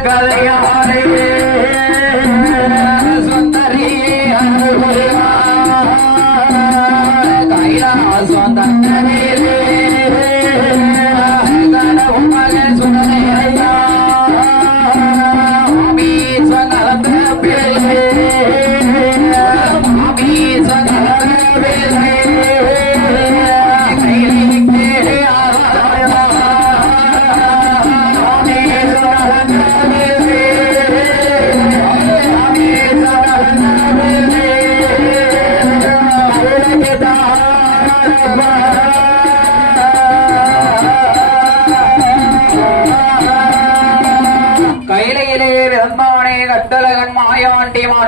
கதையாரே சுந்தரியே கைலாசம் தன்னே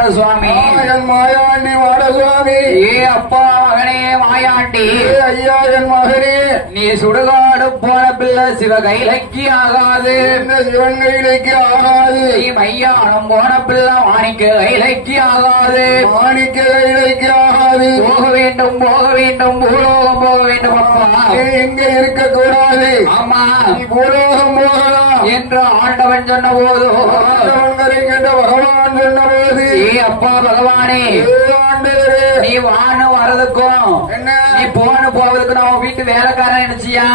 சுவாமி மாயாண்டி மாடசுவாமி ஏ அப்பா மகனே மாயாண்டி ஐயா என் மகனே நீ சுடுகாடு போன பிள்ளை சிவ கைலைக்கு ஆகாது சிவன் கைலைக்கு ஆகாது நீ மையானம் போன பிள்ளை மாணிக்க கைலைக்கு ஆகாது மாணிக்க கைலைக்கு ஆகாது போக வேண்டும் பூலோகம் போக வேண்டும் அப்பா எங்க இருக்க கூடாது ஆமா நீ பூலோகம் போகலாம் என்று ஆண்டவன் சொன்ன போது பகவான் சொன்ன போது அப்பா பகவானே நீ வானு வரதுக்கும் நீ போன போவதுக்கு நம்ம வீட்டு வேலைக்காரன் நினைச்சியா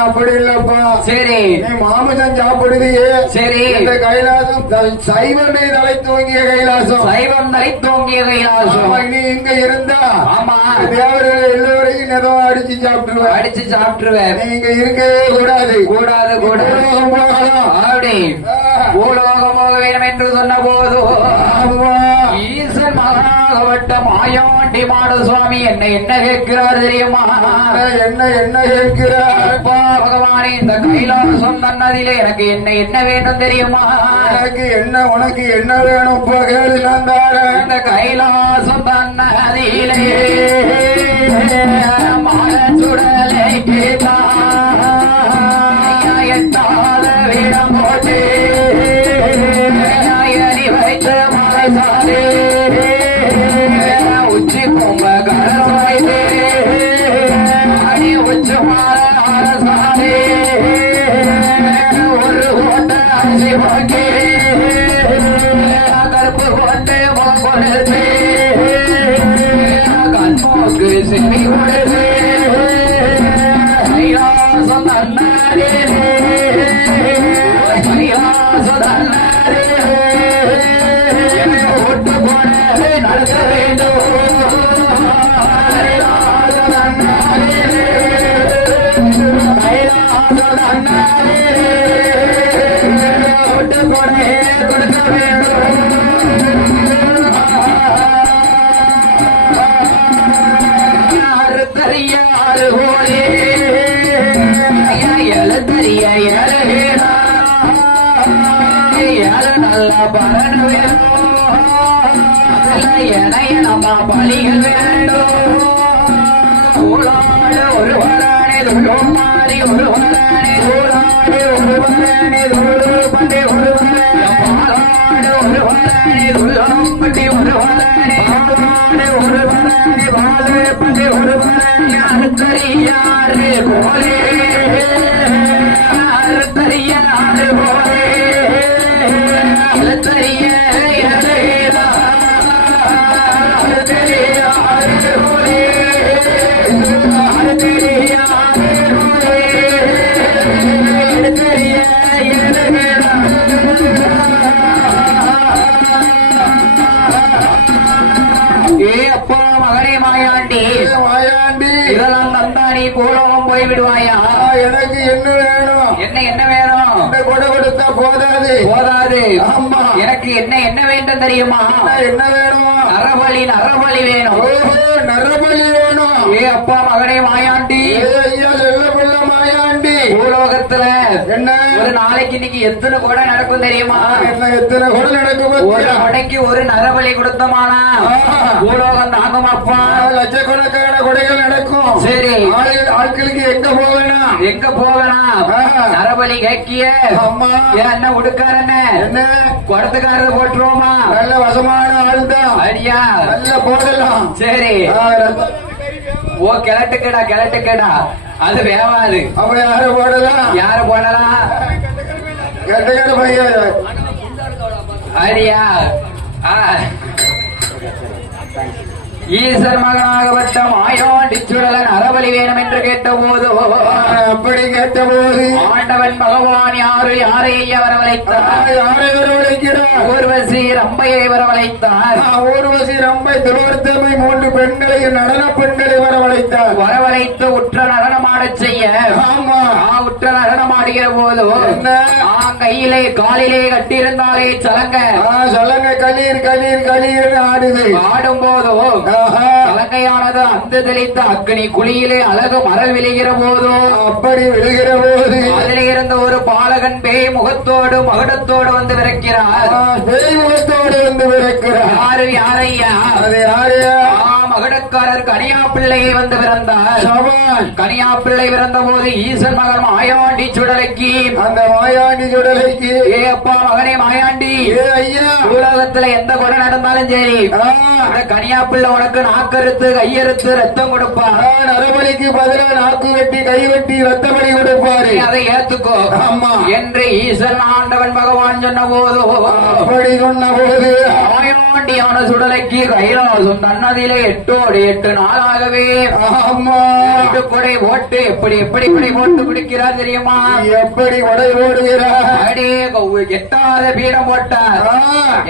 அப்படி இல்லப்பா சரி நீ மாமிசம் சாப்பிடுதியே சரி இந்த கைலாசம் சைவம் தலை தூங்கிய கைலாசம் சைவம் தலை தூங்கிய கைலாசம் நீ இங்க இருந்தா ஆமா தேவர்கள் எல்லோரையும் ஏதோ அடிச்சு சாப்பிட்டுருவேன் நீ இங்க இருக்கவே கூடாது அப்படி பூலோகம் போக வேண்டும் என்று சொன்ன போது ஈசன் மகாகவட்ட மாயாண்டி மாட சுவாமி என்ன கேட்கிறார் தெரியுமா என்ன கேட்கிறார் பகவானே இந்த கைலாசம் தன்னதிலே எனக்கு என்ன வேண்டும் தெரியுமா உனக்கு என்ன வேணும் இந்த கைலாசம் தன்னதிலே சுடலை கேட்டா எட்டாத விடம் போட்டு உச்சி பொம்ப கரசாயே உச்சி மாறே ஒரு ஓட்ட அரிசி வாங்கி கருப்பு ஓட்டு கொடுத்து கண்மோக்கு செவி கொடுத்து கைலாசம் தன்னாரே கைலாசம் தன்னாரே நடக்க வேண்டும் கொடுக்க வேண்டும் அறுத்தறிய ஆறு கோலே எழுத்தறிய ஏழேடா ஏழு நல்ல பலன் வேணும் நம்ம பலிகள் வேண்டும் சூழாடு ஒரு வரானே துள்ளோம் மாறி ஒரு வரானே சூழாடு ஒரு வரானே துள்ளு பண்டி ஒரு வரானே பாலாடு ஒரு வரானே துள்ளோம் பண்டி ஒரு வரானே பாலாடு ஒரு வரானே பாலு பண்டி ஒரு வரானே அறுத்தறியாறு போலே அறுத்தறியாறு போலே அறுத்தறிய இதெல்லாம் தந்தானி பூலோகம் போய் விடுவாயா எனக்கு என்ன வேணும் கொடை கொடுத்தா போதாது ஆமா எனக்கு என்ன வேண்டும் தெரியுமா என்ன வேணும் நரபலி வேணும் நரபலி வேணும் ஏ அப்பா மகனே மாயாண்டி ஐயா செல்ல மாயாண்டி பூலோகத்துல என்ன ஒரு நாளைக்கு இன்னைக்கு எத்தனை கொடை நடக்கும் தெரியுமா எத்தனை கொடை நடக்கும் ஒரு கொடைக்கு ஒரு நரபலி கொடுத்தோமானா பூலோகம் தாங்கும் அப்பா லட்சக்கணக்கான கொடைகள் நடக்கும் சரி ஆட்களுக்கு எங்க போவேனா நரபலி கேக்கிய அம்மா என்ன உடுக்காரன என்ன குடத்துக்காரத போட்டுருவோமா நல்ல வசமான ஆள் தான் அடியா நல்ல போடலாம் சரி ஓ கிழட்டுக்கடா அது வேவாது அவ யாரு போடலாம் கெட்ட பையன் அடியா ஈசன் மகனாகப்பட்ட மாயாண்டி சுடலன் அறவழி வேணும் என்று கேட்டபோது அப்படி கேட்டபோது ஆண்டவன் பகவான் யாரை வரவழைத்தார்? யாரை வரவழைக்கிறார்? ஊர்வசி ரம்பையை வரவழைத்தார். ஊர்வசி ரம்பை திருவர்த்தமை 3 பெண்களையும் நடன பெண்களை வரவழைத்து உற்ற நடனமாடச் செய்ய உற்ற நடனமாடுகிற போது கையிலே காலிலே கட்டியிருந்தாலே சலங்க கலீர் கலீர் கலீர் ஆடுது. ஆடும் போதோ சலங்கையானது அந்த தெளித்த அக்னி குழியிலே அழகு மரல் விழுகிற போதோ அப்படி விழுகிற போது அதிலே இருந்த ஒரு பாலகன் பேய் முகத்தோடு மகுடத்தோடு வந்து விறக்கிறார். பேய் முகத்தோடு வந்து விறக்கிறார். யாரையா? அது யாரையா? மகுடக்காரர் கனியா பிள்ளையை வந்து பிறந்தார். கனியா பிள்ளை பிறந்த போது ஈசன் மகன் மாயாண்டி சுடலைக்கு அந்த மாயாண்டி சுடலைக்கு ஏ அப்பா மகனே மாயாண்டி, ஐயா உலகத்துல எந்த கொடை நடந்தாலும் சரி அந்த கனியா பிள்ளை உனக்கு நாக்கறுத்து கையறுத்து ரத்தம் கொடுப்பார். நரபலிக்கு பதிலாக நாக்கு வெட்டி கை வெட்டி ரத்தபலி கொடுப்பாரு. அதை ஏத்துக்கோ அம்மா என்று ஈசன் ஆண்டவன் பகவான் சொன்ன போது அப்படி சொன்ன போது மாயாண்டியான சுடலைக்கு கைலாசம் தன்னதிலே 8 நாளாகவே கொடை போட்டு எப்படி எப்படி கொடை போட்டு குடிக்கிறார் தெரியுமா? எப்படி கொடை போடுகிறார்? எட்டாத பீடம் போட்டார்.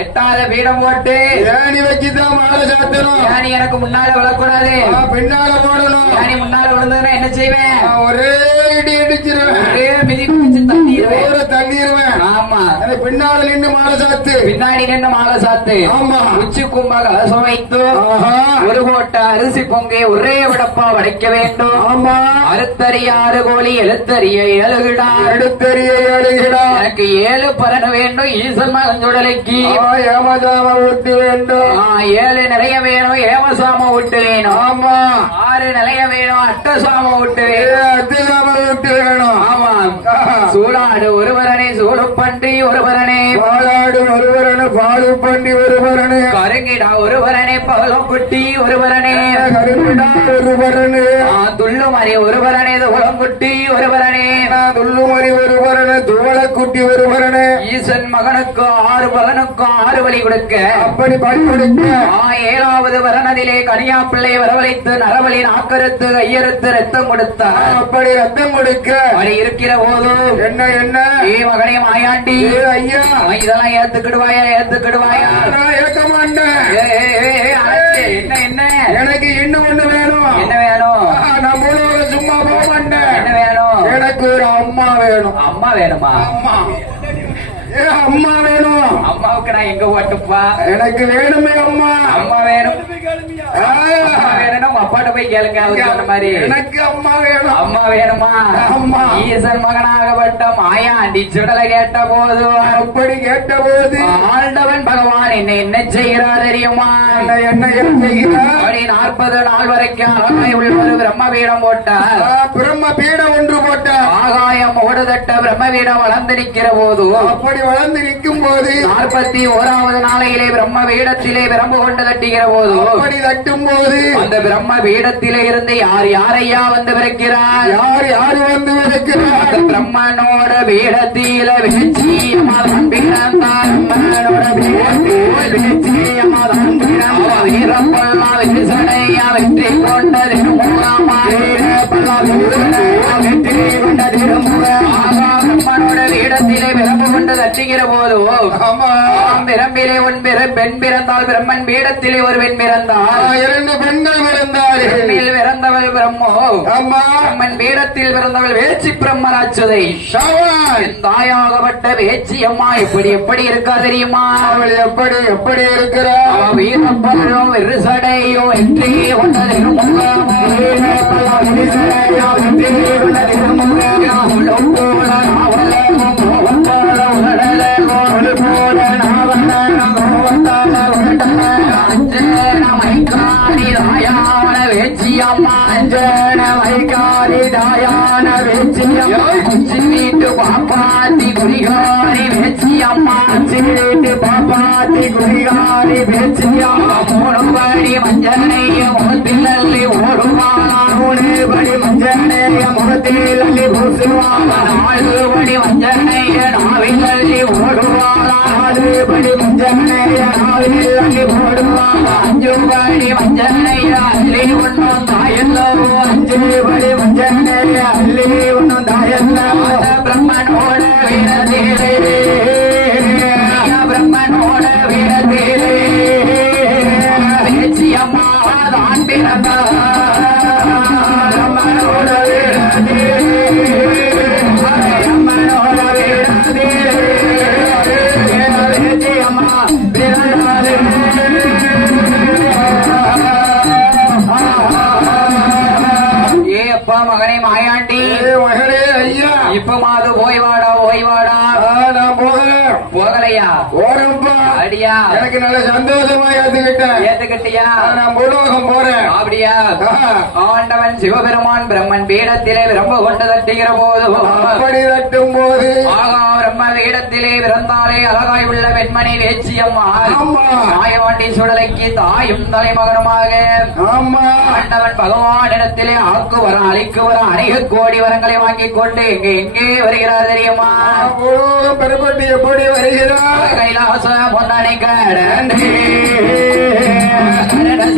எட்டாத பீடம் போட்டு ஏணி வச்சுதான் மாலை சாத்தணும். ஏணி எனக்கு முன்னால விழக்கூடாது, பின்னால போடணும். ஏணி முன்னால விழுந்ததுன்னா என்ன செய்வேன்? ஒரே இடி இடிச்சிருவேன், ஒரே மிதி குடிச்சு தண்ணீருவேன். ஆமா, பின்னால நின்று மாலை சாத்து, பின்னாடி நின்று மாலை சாத்து. ஆமா, உச்சி கும்ப கலசம் வைத்து ஒரு கோட்ட அரிசி பொங்கி ஒரே விடப்பா வடைக்க வேண்டும். ஆமா, அறுத்தறியாறு கோழி எழுத்தறிய 7 கிடா, எடுத்தறிய 7 கிடா. எனக்கு 7 பலன் வேண்டும். ஈசன் மகன் சுடலைக்கு ஏமசாம ஊட்டு வேண்டும். 7 நிறைய வேணும், ஏமசாம ஊட்டு வேணும். ஆமா, 6 நிலைய வேணும், அட்டசாம ஊட்டு வேணும், அட்டசாம ஊட்டு வேணும். ஆமா, சூடாடு ஒருவரனே சூடுப்பன்றி ஒருவரனே, பாலாடு ஒருவரனே பாலுப்பன்றி ஒருவரனே, கருங்கிடா ஒருவரனே பகலும் குட்டி ஒருவரனே, கருங்கிடா ஒருவரனே, துள்ளுமறி ஒருவரனே துளங்குட்டி ஒருவரனே, துள்ளுமறி ஒருவரனே துவளக்குட்டி ஒருவரனே. ஈசன் மகனுக்கு 6 பகனுக்கு 6 வழி கொடுக்க அப்படி பலி கொடுக்க 7வது வரணதிலே கனியா பிள்ளை வரவழைத்து நரவழி நாக்கறுத்து கையறுத்து ரத்தம் கொடுத்தார். அப்படி ரத்தம் கொடுக்க வழி இருக்கிற போது என்ன என்ன ஏ மகனே மாயாண்டி, ஐயா இதெல்லாம் ஏத்துக்கிடுவாயா? ஏத்துக்கிடுவாயா? நான் ஏற்க மாட்டேன். என்ன என்ன எனக்கு இன்னும் ஒண்ணு வேணும். என்ன வேணும்? நான் முழுவதும் சும்மா போக மாட்டேன். என்ன வேணும்? எனக்கு ஒரு அம்மா வேணும். அம்மா வேணுமா? அம்மா அம்மா வேணும். அம்மாவுக்கு நான் எங்க ஓட்டுப்பா? எனக்கு வேணுமே அம்மா. அம்மா வேணும். வேணும்னா அப்பாட்ட போய் கேளுங்க. அவர் சொன்ன மாதிரி எனக்கு அம்மா வேணும். அம்மா வேணுமா? அம்மா. ஈசன் மகனாகப்பட்ட மாயாண்டி சுடலை கேட்ட போது அப்படி கேட்ட போது ஆண்டவன் பகவான் என்ன செய்கிறார் தெரியுமா? என்ன செய்கிறார்? 40 நாள் வரைக்கும் அகமை உள்ள ஒரு பிரம்ம பீடம் போட்டார். பிரம்ம பீடம் ஒன்று போட்டார். ஆகாயம் ஓடுதட்ட பிரம்ம பீடம் வளர்ந்து நிற்கிற போது அப்படி வளர்ந்து நிற்கும் போது 41வது நாளையிலே பிரம்ம பீடத்திலே பிரம்பு கொண்டு தட்டுகிற போது அப்படி தட்டும் போது அந்த பிரம்ம பீடத்திலே இருந்து யாரையா வந்து பிறக்கிறார்? யார் வந்து பிறக்கிறார்? பிரம்மனோட பீடத்தில வீரப்பல்லா விசனையா வெற்றி கொண்டது பிரம்மனோட பீடத்திலே பிரம்பு கொண்டு தட்டுகிற போது பிரம்பிலே பெண் பிறந்தால் பிரம்மன் பீடத்திலே ஒரு பெண் பிறந்தால் 2 பெண்கள் பிறந்தாள். பெண்ணில் பிறந்தவள் பிரம்மோ, பிரம்மன் பீடத்தில் பிறந்தவள் வேச்சி பிரம்மராட்சதை. தாயாகப்பட்ட வேச்சி அம்மா எப்படி இருக்கா தெரியுமா? அவள் எப்படி இருக்கிறார்? வீரப்பல்லும் வெறுசடையோ வெற்றி கொண்டதிரும் பாப்பாத்தி குடிகாரி வேச்சியம்மா சீட்டு பாப்பாத்தி குடிகாரி வேச்சியம்மா 3 படி மஞ்சனைய முகத்திலல்லி ஓடுவானா 3 படி மஞ்சனைய முகத்திலல்லி பூசுவானா 4 படி மஞ்சனைய நாவிலல்லி ஓடுவானா 4 படி படி மஞ்சனே அள்ளி உன்னும் தாயல்ல பிரம்மனோட வீரதீரே பிரம்மனோட வீரதீரே நிச்சயமா தான் பிறந்தா பிரம்மனோட வீரதீரே பிரம்மனோட வீரதீரே நிச்சயமா பிறந்தாரே ஏ அப்பா மகனே மாயாண்டி மகனே ஐயா இப்ப மாது ஓய்வாடா ஓய்வாடா நான் போகிறேன் போகலையா போறேன்ப்பா அடியா எனக்கு நல்ல சந்தோஷமா ஏத்துக்கிட்டேன் ஏத்துக்கிட்டியா நான் பூலோகம் போறேன் அப்படியா ஆண்டவன் சிவபெருமான் பிரம்மன் பீடத்திலே விரும்ப கொண்டு தட்டுகிற போது அப்படி தட்டும் போது ஆகா பிரம்ம பீடத்திலே பிறந்தாலே அழகாய் உள்ள பெண்மணி வேச்சியம்மா ஆமா மாயவாண்டி சுடலைக்கு தாயும் தலைமகனுமாக ஆமா ஆண்டவன் பகவான் இடத்திலே ஆக்கு வரம் அழிக்கு வரம் அநேக கோடி வரங்களை வாங்கிக் கொண்டு எங்கே வருகிறார் தெரியுமா பூலோகம் பெருப்பட்டு எப்படி வருகிறார் கைலாச பொன்னணி கடந்து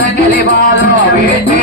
சங்கிலி பாதம் வீட்டி